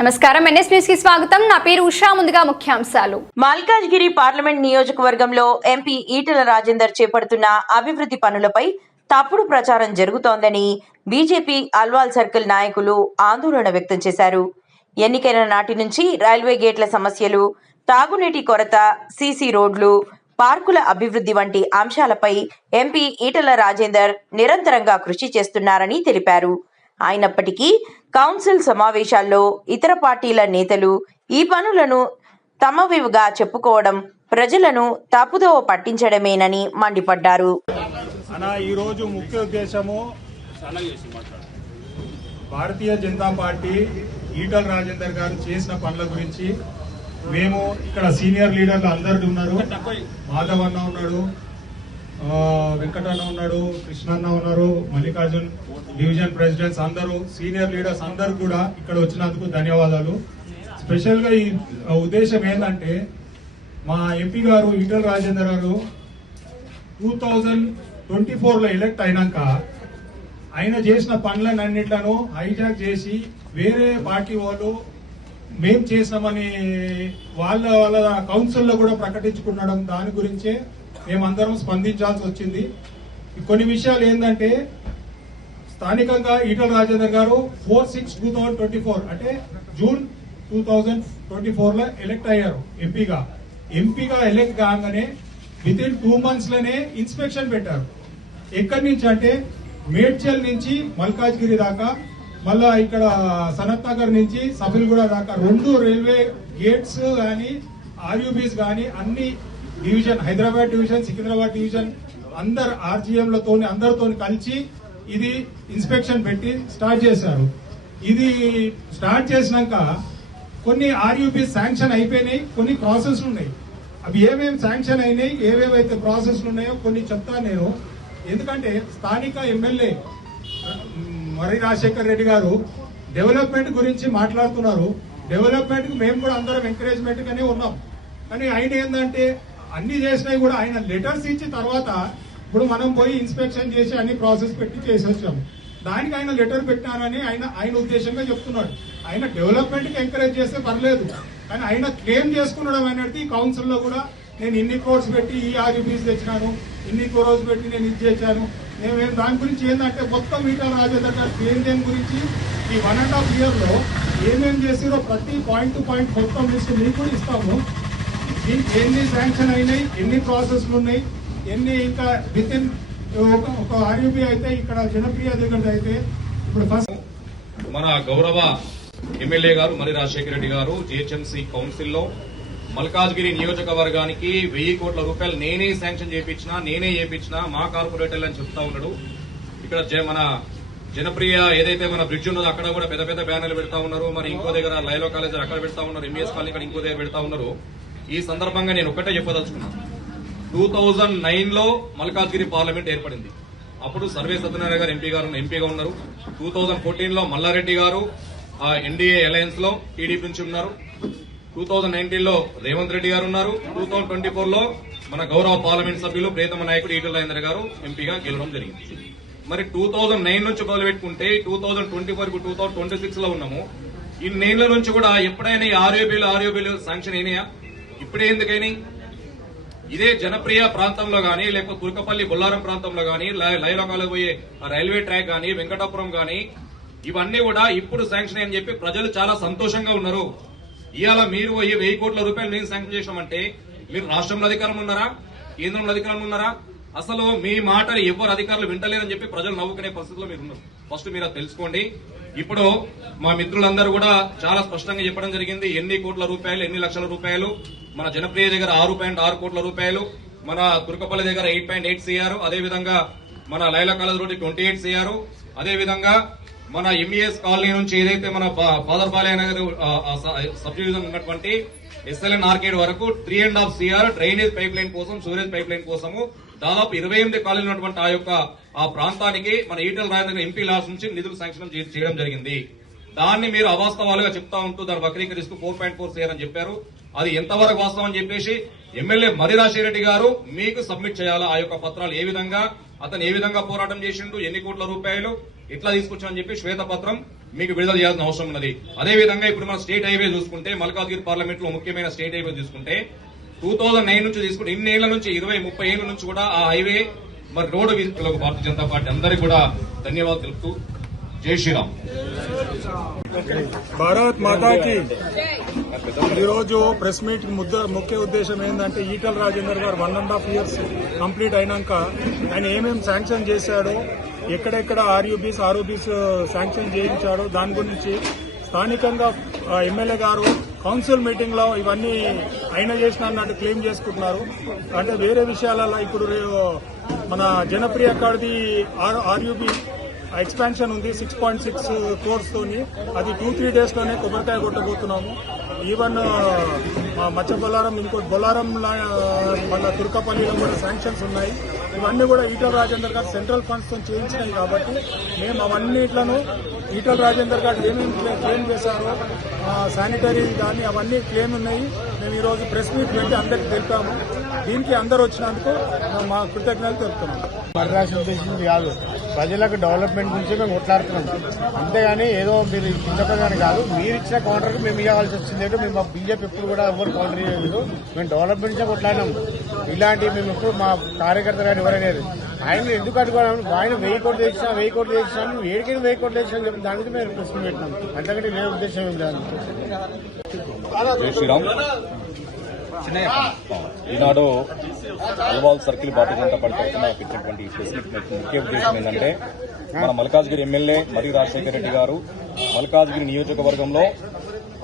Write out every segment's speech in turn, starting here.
నమస్కారం. ఎన్ఎస్ న్యూస్కి స్వాగతం. నా పేరు ఉషా. ముందుగా ముఖ్యాంశాలు. మల్కాజ్గిరి పార్లమెంట్ నియోజకవర్గంలో ఎంపీ ఈటెల రాజేందర్ చేపడుతున్న అభివృద్ధి పనులపై తప్పుడు ప్రచారం జరుగుతోందని బీజేపీ అల్వాల్ సర్కిల్ నాయకులు ఆందోళన వ్యక్తం చేశారు. ఎన్నికైన నాటి నుంచి రైల్వే గేట్ల సమస్యలు తాగునీటి కొరత సీసీ రోడ్లు పార్కుల అభివృద్ధి వంటి అంశాలపై ఎంపీ ఈటెల రాజేందర్ నిరంతరంగా కృషి చేస్తున్నారని తెలిపారు. అయినప్పటికీ కౌన్సిల్ సమావేశాల్లో ఇతర పార్టీల నేతలు ఈ పనులను తమవిగా చెప్పుకోవడం ప్రజలను తప్పుదోవ పట్టించడమేనని మండిపడ్డారు. ఈరోజు ముఖ్య ఉద్దేశము భారతీయ జనతా పార్టీ ఈటల రాజేందర్ గారు చేసిన పనుల గురించి. మేము ఇక్కడ సీనియర్ లీడర్లు అందరు ఉన్నారు. మాధవ్ అన్న ఉన్నాడు వెంకటన్న ఉన్నాడు కృష్ణన్న ఉన్నారు మల్లికార్జున్ డివిజన్ ప్రెసిడెంట్స్ అందరూ సీనియర్ లీడర్స్ అందరు కూడా ఇక్కడ వచ్చినందుకు ధన్యవాదాలు. స్పెషల్గా ఈ ఉద్దేశం ఏంటంటే మా ఎంపీ గారు ఈటల రాజేందర్ గారు టూ థౌజండ్ ట్వంటీ ఫోర్లో ఎలక్ట్ అయినాక ఆయన చేసిన పనులన్నిట్లను హైజాక్ చేసి వేరే పార్టీ వాళ్ళు మేం చేసినామని వాళ్ళ వాళ్ళ కౌన్సిల్లో కూడా ప్రకటించుకునడం దాని గురించే మేమందరం స్పందించాల్సి వచ్చింది. కొన్ని విషయాలు ఏంటంటే స్థానికంగా ఈటల రాజేందర్ గారు four six two thousand twenty four అంటే జూన్ టూ థౌజండ్ ట్వంటీ ఫోర్లో అయ్యారు ఎంపీగా. ఎంపీగా ఎలెక్ట్ కాగానే విత్ ఇన్ టూ మంత్స్లోనే ఇన్స్పెక్షన్ పెట్టారు. ఎక్కడి నుంచి అంటే మేడ్చల్ నుంచి మల్కాజ్గిరి దాకా మళ్ళా ఇక్కడ సనత్ నగర్ నుంచి సఫిల్గూడ దాకా రెండు రైల్వే గేట్స్ కానీ ఆర్యూబీస్ కానీ అన్ని division Hyderabad division Secunderabad division అందరు ఆర్జీఎంలతో అందరితో కలిసి ఇది ఇన్స్పెక్షన్ పెట్టి స్టార్ట్ చేశారు. ఇది స్టార్ట్ చేసినాక కొన్ని ఆర్యూపీ శాంక్షన్ అయిపోయినాయి కొన్ని ప్రాసెస్ ఉన్నాయి. అవి ఏమేమి శాంక్షన్ అయినాయి ఏవేవైతే ప్రాసెస్లు ఉన్నాయో కొన్ని చెప్తాను నేను. ఎందుకంటే స్థానిక ఎమ్మెల్యే మరి రాజశేఖర్ రెడ్డి గారు డెవలప్మెంట్ గురించి మాట్లాడుతున్నారు. డెవలప్మెంట్కి మేము కూడా అందరం ఎంకరేజ్మెంట్గానే ఉన్నాం. కానీ ఆయన ఏంటంటే అన్ని చేసినవి కూడా ఆయన లెటర్స్ ఇచ్చి తర్వాత ఇప్పుడు మనం పోయి ఇన్స్పెక్షన్ చేసి అన్ని ప్రాసెస్ పెట్టి చేసి దానికి ఆయన లెటర్ పెట్టినారని ఆయన ఆయన ఉద్దేశంగా చెప్తున్నాడు. ఆయన డెవలప్మెంట్కి ఎంకరేజ్ చేస్తే పర్లేదు కానీ ఆయన క్లెయిమ్ చేసుకునడం అనేది కౌన్సిల్లో కూడా నేను ఇన్ని కోర్స్ పెట్టి ఈ ఆర్యూపీస్ తెచ్చినాను ఇన్ని కోర్స్ పెట్టి నేను ఇది చేశాను. నేను దాని గురించి ఏంటంటే మొత్తం మీటర్ రాజేందర్ క్లెయిమ్ దేని గురించి? ఈ వన్ అండ్ హాఫ్ ఇయర్లో ఏమేం చేసిరో ప్రతి పాయింట్ టు పాయింట్ మొత్తం లిస్ట్ మీకు కూడా ఇస్తాము. దీనికి ఎన్ని శాంక్షన్ అయినాయి ఎన్ని ప్రాసెస్లు ఉన్నాయి ఎన్ని ఇంకా విత్ ఇన్ ఒక ఆర్యూబీ అయితే ఇక్కడ జనప్రియ దగ్గర అయితే ఇప్పుడు ఫస్ట్ మన గౌరవ ఎమ్మెల్యే గారు మరి రాజశేఖర రెడ్డి గారు జిహెచ్ఎంసీ కౌన్సిల్లో మల్కాజ్గిరి నియోజకవర్గానికి వెయ్యి కోట్ల రూపాయలు నేనే శాంక్షన్ చేయించినా నేనే చేయించినా మా కార్పొరేటర్లు అని చెప్తా ఉన్నాడు. ఇక్కడ జ- మన జనప్రియ ఏదైతే మన బ్రిడ్జ్ ఉన్నదో అక్కడ కూడా పెద్ద పెద్ద బ్యానర్లు పెడతా ఉన్నారు. మరి ఇంకో దగ్గర లైలో కాలేజ్ అక్కడ పెడతా ఉన్నారు. ఎంబీఎస్ కాలనీ ఇక్కడ ఇంకో దగ్గర పెడతా ఉన్నారు. ఈ సందర్భంగా నేను ఒక్కటే చెప్పదలుచుకున్నాను టూ థౌజండ్ నైన్లో మల్కాజ్గిరి పార్లమెంట్ ఏర్పడింది. అప్పుడు సర్వే సత్యనారాయణ గారు ఎంపీ గారు ఎంపీగా ఉన్నారు. టూ థౌజండ్ ఫోర్టీన్లో మల్లారెడ్డి గారు ఆ ఎన్డీఏ అలయన్స్లో టీడీపీ నుంచి ఉన్నారు. టూ థౌజండ్ నైన్టీన్లో రేవంత్ రెడ్డి గారు ఉన్నారు. టూ థౌజండ్ ట్వంటీ ఫోర్లో మన గౌరవ పార్లమెంట్ సభ్యులు ప్రియతమ నాయకుడు ఈటల రాజేంద్ర గారు ఎంపీగా గెలవడం జరిగింది. మరి టూ థౌజండ్ నైన్ నుంచి మొదలుపెట్టుకుంటే two thousand twenty four two thousand twenty సిక్స్లో ఉన్నాము. ఈ నుంచి కూడా ఎప్పుడైనా ఈ ఆర్యోబీలు ఆర్యోబీలు శాంక్షన్ అయినాయా? ఇప్పుడే ఎందుకైనాయి? ఇదే జనప్రియ ప్రాంతంలో గాని లేకపోతే తురకపల్లి బొల్లారం ప్రాంతంలో గాని లైలోకాలో పోయే రైల్వే ట్రాక్ గాని వెంకటాపురం గాని ఇవన్నీ కూడా ఇప్పుడు శాంక్షన్ అని చెప్పి ప్రజలు చాలా సంతోషంగా ఉన్నారు. ఇవాళ మీరు ఈ వెయ్యి కోట్ల రూపాయలు మేము శాంక్షన్ చేసామంటే మీరు రాష్ట్రంలో అధికారం ఉన్నారా? కేంద్రంలో అధికారం ఉన్నారా? అసలు మీ మాట ఎవరు అధికారులు వింటలేరని చెప్పి ప్రజలు నవ్వుకునే పరిస్థితిలో మీరు ఉన్నారు. ఫస్ట్ మీరు తెలుసుకోండి. ఇప్పుడు మా మిత్రులందరూ కూడా చాలా స్పష్టంగా చెప్పడం జరిగింది. ఎన్ని కోట్ల రూపాయలు ఎన్ని లక్షల రూపాయలు? మన జనప్రియ దగ్గర ఆరు పాయింట్ ఆరు కోట్ల రూపాయలు. మన తుర్కపల్లి దగ్గర ఎయిట్ పాయింట్ ఎయిట్ సిఆర్. అదే విధంగా మన Laila college road twenty eight CR. అదేవిధంగా మన ఎంఈఎస్ కాలనీ నుంచి ఏదైతే మన father Balayya Nagar sub division ఉన్నటువంటి ఎస్ఎల్ఎన్ ఆర్కేడ్ వరకు three and half CR drainage pipe line కోసం సూరేజ్ పైప్ లైన్ కోసము దాదాపు ఇరవై ఎనిమిది కాలనీ ఉన్నటువంటి ఆ యొక్క ఆ ప్రాంతానికి మన ఈటల రాజధాని ఎంపీ లాస్ నుంచి నిధులు శాంక్షన్ చేయడం జరిగింది. దాన్ని మీరు అవాస్తవాలుగా చెప్తా ఉంటూ దాన్ని వక్రీకరిస్తూ ఫోర్ పాయింట్ ఫోర్ సిఆర్ అని చెప్పారు. అది ఎంతవరకు వాస్తవం అని చెప్పేసి ఎమ్మెల్యే మరి రెడ్డి గారు మీకు సబ్మిట్ చేయాలా? ఆ యొక్క పత్రాలు ఏ విధంగా? అతను ఏ విధంగా పోరాటం చేసిండు ఎన్ని కోట్ల రూపాయలు ఎట్లా తీసుకొచ్చామని చెప్పి శ్వేతపత్రం మీకు విడుదల చేయాల్సిన అవసరం ఉన్నది. అదే విధంగా ఇప్పుడు మన స్టేట్ హైవే చూసుకుంటే మల్కాజ్గిరి పార్లమెంట్లో ముఖ్యమైన స్టేట్ హైవే చూసుకుంటే టూ థౌజండ్ నైన్ నుంచి తీసుకుంటే ఇన్ని ఏళ్ళ నుంచి ఇరవై ముప్పై ఏళ్ళ నుంచి కూడా ఆ హైవే మరి రోడ్డు విధులకు భారతీయ జనతా పార్టీ అందరికీ కూడా ధన్యవాదాలు తెలుపుతూ జై శ్రీరామ్. భారత్ మాతాకి. ఈరోజు ప్రెస్ మీట్ ముద్ద ముఖ్య ఉద్దేశం ఏంటంటే ఈటల రాజేందర్ గారు one and half years complete అయినాక ఆయన ఏమేమి శాంక్షన్ చేశాడో ఎక్కడెక్కడ ఆర్యూబీస్ ఆర్ఓబీస్ శాంక్షన్ చేయించాడో దాని గురించి స్థానికంగా ఎమ్మెల్యే గారు కౌన్సిల్ మీటింగ్లో ఇవన్నీ ఆయన చేసిన అన్నట్టు క్లెయిమ్ చేసుకుంటున్నారు. అంటే వేరే విషయాలలో ఇప్పుడు రే- మన జనప్రియ కాడిది ఆర్యూబీ ఎక్స్పాన్షన్ ఉంది సిక్స్ పాయింట్ సిక్స్ క్రోర్స్ తోని. అది టూ త్రీ డేస్లోనే కొబ్బరికాయ కొట్టబోతున్నాము. ఈవెన్ మత్స్య మచ్చ బొల్లారం ఇంకోటి బొల్లారం మన తుర్కపల్లిలో కూడా శాంక్షన్స్ ఉన్నాయి. ఇవన్నీ కూడా ఈటల రాజేందర్ గారు సెంట్రల్ ఫండ్స్తో చేయించినాయి కాబట్టి మేము అవన్నిట్లను ఈటల రాజేందర్ గారు ఏమేమి క్లెయిమ్ చేశారో శానిటరీ కానీ అవన్నీ క్లెయిమ్ ఉన్నాయి. మేము ఈరోజు ప్రెస్ మీట్ పెట్టి అందరికి తెలిపాము. దీనికి అందరు వచ్చినందుకు మేము మా కృతజ్ఞతలు తెలుపుతున్నాము మద్రాసు ఉద్దేశించి కాదు ప్రజలకు డెవలప్మెంట్ గురించి మేము కొట్లాడుతున్నాం. అంతేగాని ఏదో మీరు కిందపదని కాదు మీరు ఇచ్చిన కౌంటర్కి మేము ఇవ్వాల్సి వచ్చింది ఏంటో మేము బీజేపీ ఎప్పుడు కూడా ఎవరు కౌంటర్ ఇవ్వలేదు. మేము డెవలప్మెంట్ నుంచే కొట్లాడినాం. ఇలాంటి మేము ఎప్పుడు మా కార్యకర్త కానీ ఎవరైనా ఆయన ఎందుకు అడుగున్నాం ఆయన వెయ్యి కోట్లు తెచ్చినా వెయ్యి కోట్లు తెచ్చినా నువ్వు ఏడికైనా వెయ్యి కోట్లు తెచ్చినా చెప్పి దానికి మేము ప్రశ్న పెట్టినాం. అంతకంటే వేరే ఉద్దేశం ఏం లేదు. శ్రీరామ్. ఈనాడు అల్వాల్ సర్కిల్ భారతీయ జనతా పార్టీ తరఫున పెట్టినటువంటి ముఖ్య ఉద్దేశం ఏంటంటే మన మల్కాజ్గిరి ఎమ్మెల్యే మరి రాజశేఖర రెడ్డి గారు మల్కాజ్గిరి నియోజకవర్గంలో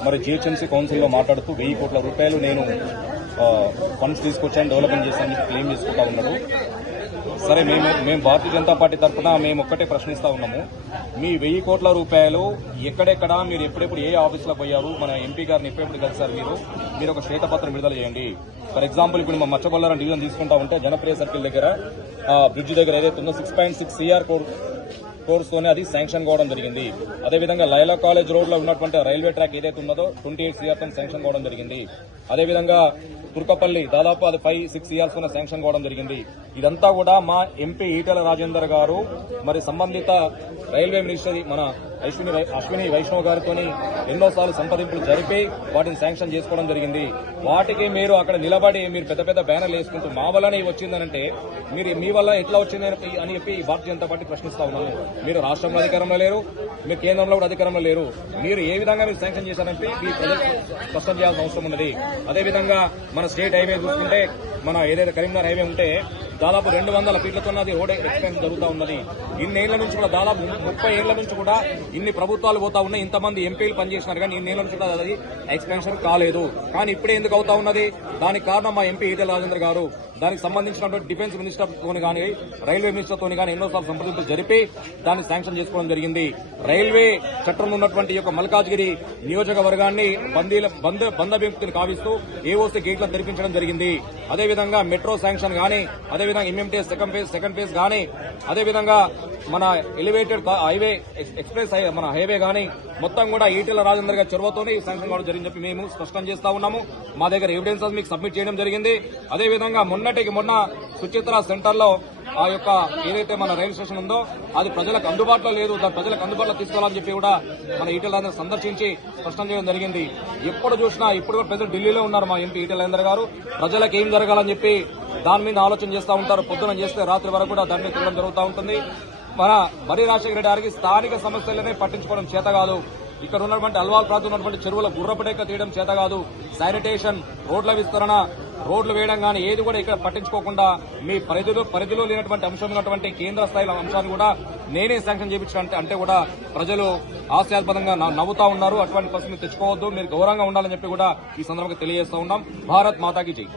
మరి జిహెచ్ఎంసీ కౌన్సిల్లో మాట్లాడుతూ వెయ్యి కోట్ల రూపాయలు నేను ఫండ్స్ తీసుకొచ్చాను డెవలప్మెంట్ చేశాను క్లెయిమ్ చేసుకుంటా ఉన్నాడు. సరే మేము మేము భారతీయ జనతా పార్టీ తరఫున మేము ఒక్కటే ప్రశ్నిస్తా ఉన్నాము. మీ వెయ్యి కోట్ల రూపాయలు ఎక్కడెక్కడ మీరు ఎప్పుడెప్పుడు ఏ ఆఫీసులో పోయారు? మన ఎంపీ గారిని ఎప్పుడెప్పుడు కలిసారు మీరు? మీరు ఒక శ్వేతపత్రం విడుదల చేయండి. ఫర్ ఎగ్జాంపుల్ ఇప్పుడు మా మచ్చబొల్లారం డివిజన్ తీసుకుంటా ఉంటే జనప్రియ సర్కిల్ దగ్గర బ్రిడ్జ్ దగ్గర ఏదైతే ఉందో six point six CR code crores తోనే అది శాంక్షన్ కావడం జరిగింది. అదేవిధంగా లైలా కాలేజ్ రోడ్లో ఉన్నటువంటి రైల్వే ట్రాక్ ఏదైతే ఉన్నదో ట్వంటీ ఎయిట్ సిఆర్ శాంక్షన్ కావడం జరిగింది. అదేవిధంగా తుర్కపల్లి దాదాపు అది ఫైవ్ సిక్స్ ఇయర్స్తో శాంక్షన్ కావడం జరిగింది. ఇదంతా కూడా మా ఎంపీ ఈటల రాజేందర్ గారు మరి సంబంధిత రైల్వే మినిస్టర్ మన అశ్విని వై- అశ్విని వైష్ణవ్ గారితో ఎన్నోసార్లు సంప్రదింపులు జరిపి వాటిని శాంక్షన్ చేసుకోవడం జరిగింది. వాటికి మీరు అక్కడ నిలబడి మీరు పెద్ద పెద్ద బ్యానర్లు వేసుకుంటూ మా వల్లనే వచ్చిందనంటే మీరు మీ వల్ల ఎట్లా వచ్చింది అని- చెప్పి భారతీయ జనతా పార్టీ ప్రశ్నిస్తా ఉన్నాను. మీరు రాష్ట్రంలో అధికారంలో లేరు మీరు కేంద్రంలో కూడా అధికారంలో లేరు. మీరు ఏ విధంగా మీరు శాంక్షన్ చేశారంటే మీ ప్రజలకు స్పష్టం చేయాల్సిన అవసరం ఉన్నది. అదేవిధంగా మన స్టేట్ హైవే చూసుకుంటే మన ఏదైతే కరీంనగర్ హైవే ఉంటే దాదాపు రెండు వందల ఫీట్లతో అది రోడ్ ఎక్స్పెన్స్ జరుగుతూ ఉన్నది. ఇన్నేళ్ళ నుంచి కూడా దాదాపు ముప్పై ఏళ్ళ నుంచి కూడా ఇన్ని ప్రభుత్వాలు పోతా ఉన్నాయి. ఇంతమంది ఎంపీలు పనిచేసినారు కానీ ఇన్నేళ్ళ నుంచి కూడా అది ఎక్స్పెన్షన్ కాలేదు. కానీ ఇప్పుడే ఎందుకు అవుతా ఉన్నది? దానికి కారణం మా ఎంపీ ఈటెల రాజేంద్ర గారు. దానికి సంబంధించినటువంటి డిఫెన్స్ మినిస్టర్ తోని కానీ రైల్వే మినిస్టర్తో కానీ ఎన్నోసార్లు సంప్రదింపులు జరిపి దాన్ని శాంక్షన్ చేసుకోవడం జరిగింది. రైల్వే చట్టంలో ఉన్నటువంటి యొక్క మల్కాజ్గిరి నియోజకవర్గాన్ని బందీల బంద బంద విముక్తిని కావిస్తూ ఏ గేట్లను తెరిపించడం జరిగింది. అదేవిధంగా మెట్రో శాంక్షన్ గానీ అదేవిధంగా MMTS second phase second phase కానీ అదేవిధంగా మన ఎలివేటెడ్ హైవే ఎక్స్ప్రెస్ మన హైవే కానీ మొత్తం కూడా ఈటెల రాజేందర్ గారి చొరవతోనే ఈ శాంక్షన్ కావడం జరిగింది చెప్పి మేము స్పష్టం చేస్తా ఉన్నాము. మా దగ్గర ఎవిడెన్సెస్ మీకు సబ్మిట్ చేయడం జరిగింది. అదేవిధంగా మొన్నటికి మొన్న సుచిత్ర సెంటర్లో ఆ యొక్క ఏదైతే మన రైల్వే స్టేషన్ ఉందో అది ప్రజలకు అందుబాటులో లేదు. దాని ప్రజలకు అందుబాటులో తీసుకోవాలని చెప్పి కూడా మన ఈటెల సందర్శించి స్పష్టం చేయడం జరిగింది. ఎప్పుడు చూసినా ఇప్పుడు కూడా ప్రజలు ఢిల్లీలో ఉన్నారు మా ఎంపీ ఈటెల గారు. ప్రజలకు ఏం జరగాలని చెప్పి దాని మీద ఆలోచన చేస్తూ ఉంటారు. పొద్దున చేస్తే రాత్రి వరకు కూడా దాని మీద తిరగడం జరుగుతూ ఉంటుంది. మన మరి రాజశేఖర రెడ్డి గారికి స్థానిక సమస్యలనే పట్టించుకోవడం చేత కాదు. ఇక్కడ ఉన్నటువంటి అల్వాల్ ప్రాంతం ఉన్నటువంటి చెరువుల గుర్రపడేక తీయడం చేత కాదు. శానిటేషన్ రోడ్ల విస్తరణ రోడ్లు వేయడం కానీ ఏది కూడా ఇక్కడ పట్టించుకోకుండా మీ పరిధిలో పరిధిలో లేనటువంటి అంశం ఉన్నటువంటి కేంద్ర స్థాయిలో అంశాన్ని కూడా నేనే శాంక్షన్ చేయించాలంటే అంటే కూడా ప్రజలు ఆశాస్పదంగా నవ్వుతా ఉన్నారు. అటువంటి పరిస్థితి తెచ్చుకోవద్దు. మీరు గౌరవంగా ఉండాలని చెప్పి కూడా ఈ సందర్భంగా తెలియజేస్తా ఉన్నాం. భారత్ మాతాకి జై.